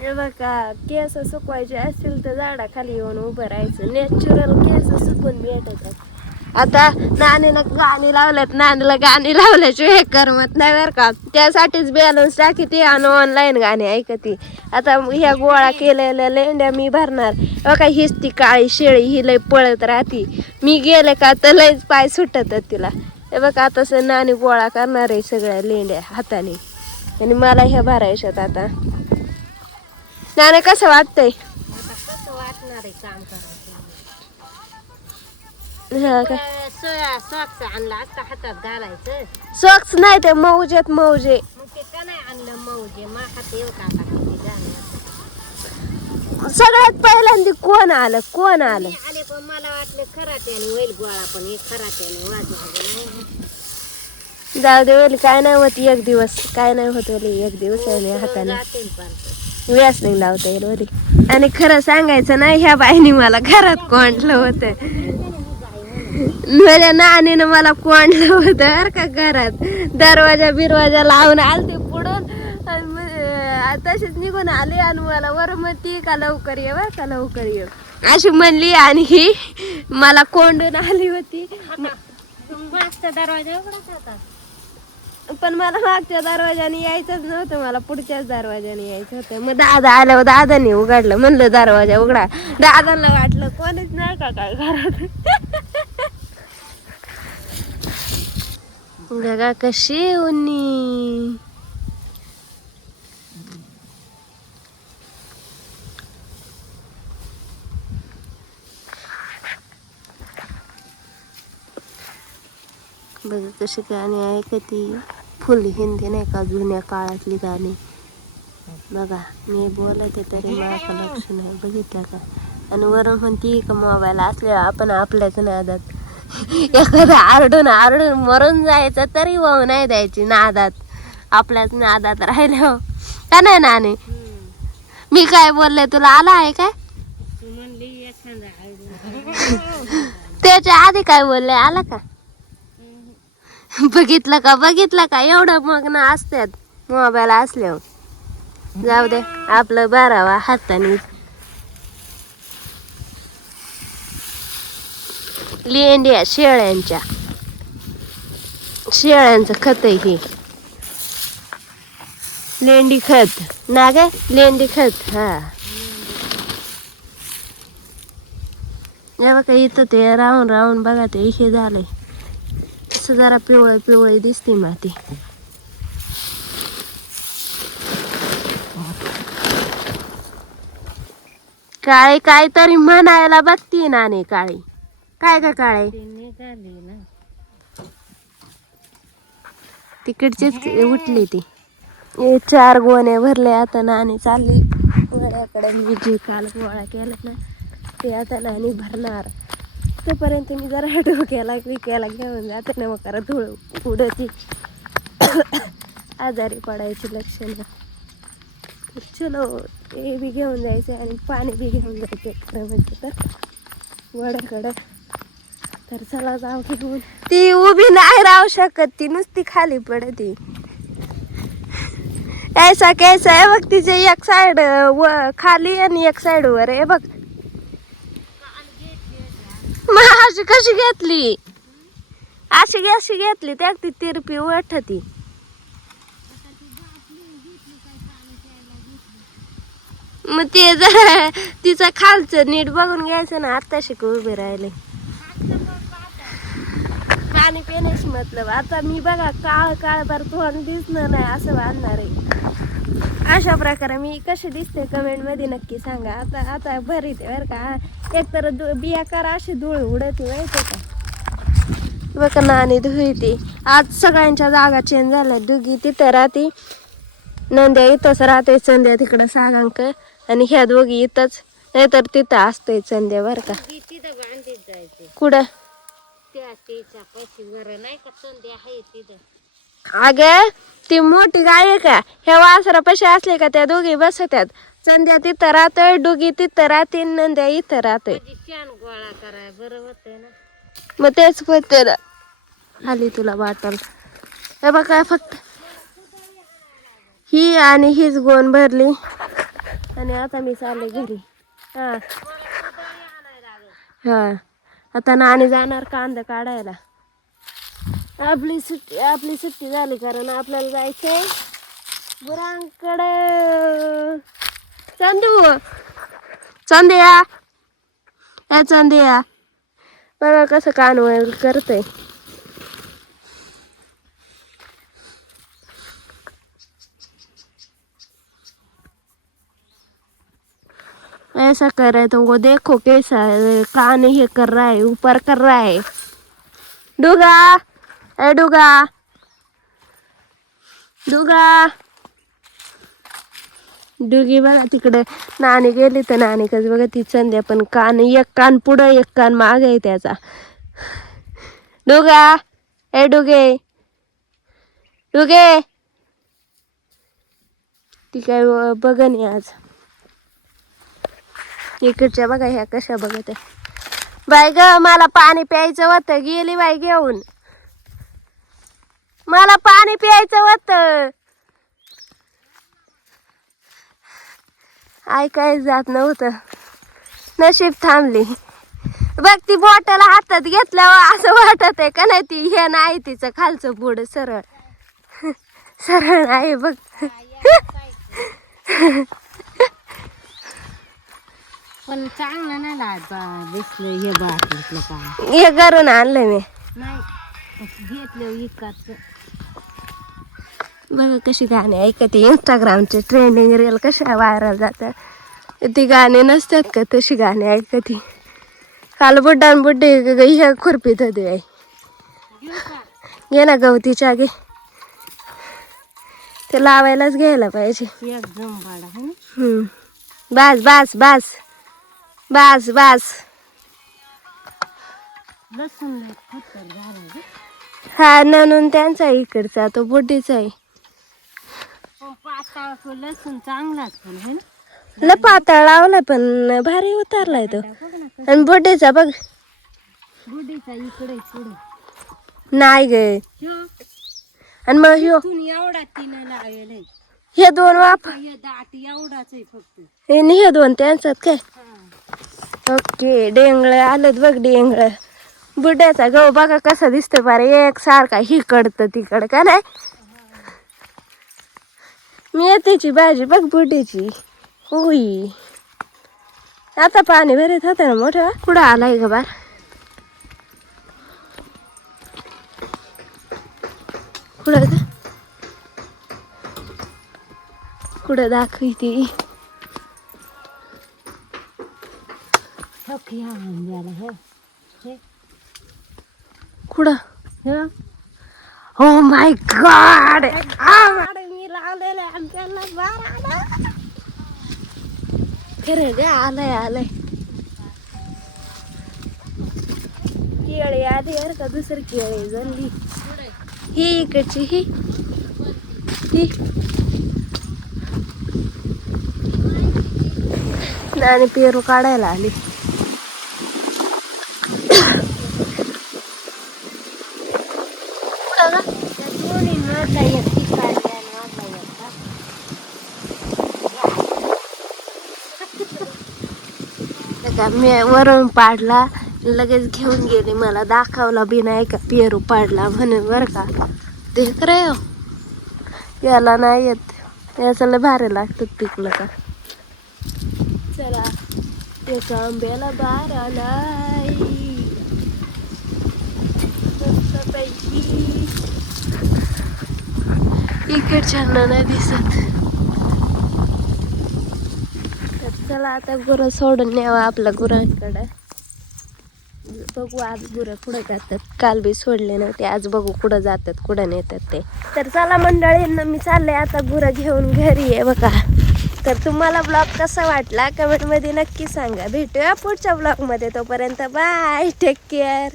हे बघा, केस सुकवायचे असतील तर झाडाखाली येऊन उभं राहायचं. नॅचरल केस सुकून भेटतात. आता नानीला गाणी लावल्यात, नानीला गाणी लावल्याशिवाय करमत नाही बरं का. त्यासाठीच बॅलन्स टाकीते आणि ऑनलाईन गाणी ऐकते. आता ह्या गोळा केलेल्या लेंड्या मी भरणार. बघा हीच ती काळी शेळी, ही लय पळत राहती. मी गेले का तर लयच पाय सुटत तिला. हे बघा आता नानी गोळा करणार आहे सगळ्या लेंड्या हाताने आणि मला ह्या भरायच्यात. आता नाना कसं वाटतंय? कसं वाटणार आहे काम करायचं? हा का? सॉक्स आणला आता हातात घालायचं. सॉक्स नाही ते मौजेत मौजे. मग ते का नाही आणलं मौजे? मा हात येऊ का आता किती जाणार. सगळ्यात पहिल्यांदा कोण आलं कोण आलं? मी आले पण मला वाटलं खराट्याने होईल गोळा, पण एक खराट्याने वाजवा. जाऊ दे वली, काय नाही होत एक दिवस, काय नाही होत वली एक दिवस आहे हाताने जातील पण व्यास नाही लावता येईल वली. आणि खरं सांगायचं नाही, ह्या बाईनी मला घरात कोंडलं होतं. माझ्या नानीनं मला कोंडलं होतं बरं का घरात. दरवाजा बिरवाजा लावून आलते पुढून तशीच निघून आली आणि मला वर म्हणती का लवकर ये बरं का लवकर ये अशी म्हणली. आणि ही मला कोंडून आली होती. मागचा दरवाजा उघडाच होता. पण मला मागच्या दरवाजाने यायचंच नव्हतं, मला पुढच्याच दरवाजाने यायचं होतं. मग दादा आल्यावर दादाने उघडलं. म्हणलं दरवाजा उघडा. दादांना वाटलं कोणीच नाही का काय घरात. बघा कशी उन्नी. बघा कशी गाणी ऐकती. फुल हिंदी नाही का, जुन्या काळातली गाणी. बघा मी बोलते तरी माझं लक्ष नाही, बघितलं का. आणि वरून म्हणती का मोबाईल असल्यावर आपण आपल्याच नादात एखादा आरडून आरडून मरून जायचं तरी वाहू नाही द्यायची नादात, आपल्याच नादात राहिलं का नाही नानी. मी काय बोलले तुला आला आहे काय? त्याच्या आधी काय बोलले आला का? बघितलं का बघितलं का, एवढं मग्न असतात मोबाईल असल्यावर. जाऊ दे आपलं बारावा हाताने. लेंड्या शेळ्यांचं खत आहे हे. लेंडी खत ना ग, लेंडी खत. हा हे बघा इथं ते राहून राहून बघा ते हे झालंय. असं जरा पिवळी पिवळी दिसते माती. काळी काहीतरी म्हणायला बघती नाने. काळी काय ग काळे? तिकडचीच उठली ती. 4 गोण्या भरले आता नानी चालली माझ्याकडे. मी जे काल गोळा केला ना ते आता नानी भरणार. तोपर्यंत मी जरा डोक्याला विकायला घेऊन जाते ना, मग करा धूळ उडती. आजारी पडायची लक्षणं. चलो ते बी घेऊन जायचं आणि पाणी बी घेऊन जायचं खरं म्हणजे तर वड्याकडं. तर चला जाऊ घेऊन. ती उभी नाही राहू शकत, ती नुसती खाली पडती. ऐसा कैसा आहे बघ. तिचे एक साइड खाली आणि एक साइड वर आहे बघ. अशी कशी घेतली? अशी घेतली त्या ती तिरपी वाटती. मग ते जरा तिचं खालचं नीट बघून घ्यायचं ना. आता शिक उभे राहिले पाणी पिण्याची मतलब. आता मी बघा काळ भर तोंड दिसणार नाही असं बांधणार आहे. अशा प्रकारे मी कशी दिसते कमेंट मध्ये नक्की सांगा. आता भरीत बरं का. एकतर बिया करा अशी धूळ उडती माहिती का. बघा नानी धुळती. आज सगळ्यांच्या जागा चेंज झाल्या. दुगी तिथं राहते, नंद्या इथंच राहते, चंद्या तिकडं सागांक आणि ह्या दोघी इथंच. नाहीतर तिथं असतोय चंद्या बरं का. कुठं? अगं ती मोठी गाय आहे का, ह्या वासरापाशी असले का त्या दोघी बसत्यात. चंद्या तिथं राहतोय, डुगी तिथं राहते, नंद्या इथं राहतोय. गोळा कराय बरं होतंय ना. मग तेच होते ना. आली तुला वाटल. हे बघ काय फक्त ही आणि हीच गोण भरली आणि आता मी चालले घरी. हा हा आता नाणी जाणार कांदा काढायला. आपली सुट्टी झाली कारण आपल्याला जायचंय गुरांकडे. चांदिया बघा कसं कानवळ करतय. ऐसा कर रहा है तो वो देखो कैसा है, कान ये कर रहा है, ऊपर कर रहा है. डुगा डुगी बघा तिकडे. नाणी गेली तर नाणी कच बघा ती संध्या पण कान एक कान पुढं एक कान माग आहे त्याचा. डुगे ती काय बघ नाही आज. इकडच्या बघा ह्या कशा बघत आहे. बाई ग मला पाणी प्यायचं होतं, गेली बाई घेऊन. मला पाणी प्यायचं होतं, ऐकाय जात नव्हतं. नशीब थांबली. बघ ती बॉटल हातात घेतल्यावर असं वाटत आहे का नाही ती हे नाही तिचं खालचं पुढं सरळ नाही बघ. पण चांगलं नाही लागत दिसलं हे बाटलीतलं पाणी. हे करून आणलंय मी. नाही घेतलं विकतचं. बघा कशी गाणी ऐकते. इंस्टाग्रामचे ट्रेंडिंग रील कशा व्हायरल जातात. ती गाणी नसतात का तशी गाणी ऐकते. काल बुड्ढे ह्या खुरपीत होते बाई. घे ना गवतीच्या घे, ते लावायलाच घ्यायला पाहिजे. एकदम बाळा है ना. बास लसूण खतर झालं. हा म्हणून त्यांचा इकडचा तो बुड्डीचा आहे. पण पातळ लसूण चांगलाच पण है ना. ल पातळ लावलाय पण भारी उतारलाय तो. आणि बुड्डीचा बघ बुडीचा इकडे पुढे नाही गे. आणि मग ह्यो एवढा तिनं लावले. हे दोन वाप दाट एवढाच आहे फक्त. हे दोन त्यांच्यात काय. ओके डेंगळ आलं बघ डेंगळ. बुड्याचा गहू बघा कसा दिसतो पारे एक सारखा हिकडतं तिकड का नाही. मेथीची भाजी बघ बुड्याची. होई आता पाणी भरत होतं ना मोठं. कुठं आलाय ग बार. कुठं दाखवती. कुठं. Oh my God. मी लावलेलं आमच्याला बार आला. खरं ग आलंय. केळी आली यार का दुसरी केळी झाली. ही इकडची ही आणि पेरू काढायला आली. मी वरून पाडला लगेच घेऊन गेले. मला दाखवला बी नाही का पेरू पाडला म्हणून बर का. देख रे याला नाही येत. याचं लय भारी लागतं पिकलं का. चला एका आंब्याला बार आलाय मस्तपैकी. इकडच्या नाही दिसत. चला आता गुरं सोडून न्यावं आपल्या गुरांकडे. बघू आज गुरं कुठं जातात. काल बी सोडले नव्हते, आज बघू कुठं जातात कुठं नेतात ते. तर चला मंडळींना मी चालले आता गुरं घेऊन घरी आहे बघा. तर तुम्हाला ब्लॉग कसा वाटला कमेंटमध्ये नक्की सांगा. भेटूया पुढच्या ब्लॉगमध्ये. तोपर्यंत बाय, टेक केअर.